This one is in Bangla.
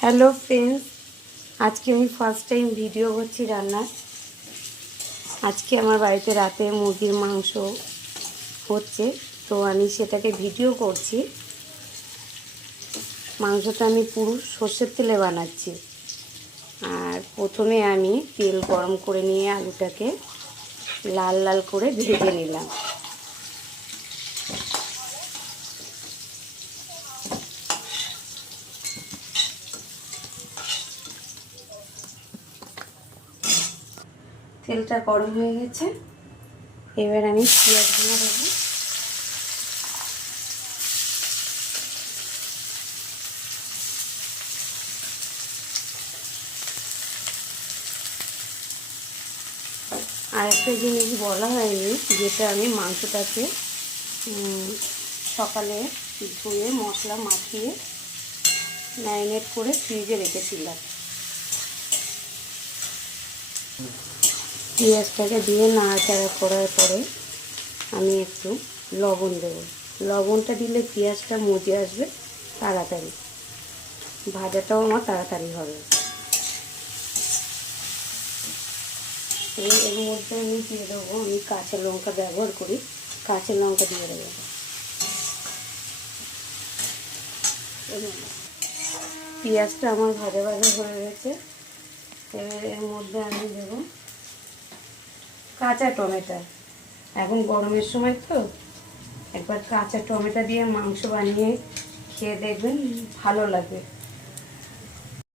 হ্যালো ফ্রেন্ডস, আজকে আমি ফার্স্ট টাইম ভিডিও করছি রান্নার। আজকে আমার বাড়িতে রাতে মুরগির মাংস হচ্ছে, তো আমি সেটাকে ভিডিও করছি। মাংসটা আমি পুরো সর্ষের তেলে বানাচ্ছি। আর প্রথমে আমি তেল গরম করে নিয়ে আলুটাকে লাল লাল করে ভেজে নিলাম। তেলটা গরম হয়ে গেছে, এবার আমি পেঁয়াজগুলো দেবো। আর একটা জিনিস বলা হয়নি, যেটা আমি মাংসটাকে সকালে ধুয়ে মশলা মাখিয়ে ম্যারিনেট করে ফ্রিজে রেখেছিলাম। পেঁয়াজটাকে দিয়ে নাড়াচাড়া করার পরে আমি একটু লবণ দেবো। লবণটা দিলে পেঁয়াজটা মজে আসবে তাড়াতাড়ি, ভাজাটাও আমার তাড়াতাড়ি হবে। এর মধ্যে আমি দিয়ে দেবো, আমি কাঁচা লঙ্কা ব্যবহার করি, কাঁচা লঙ্কা দিয়ে দেবো। পেঁয়াজটা আমার ভাজা ভাজা হয়ে গেছে, এবার এর মধ্যে আমি দেবো কাঁচা টমেটো। এখন গরমের সময় তো একবার কাঁচা টমেটো দিয়ে মাংস বানিয়ে খেয়ে দেখবেন, ভালো লাগবে।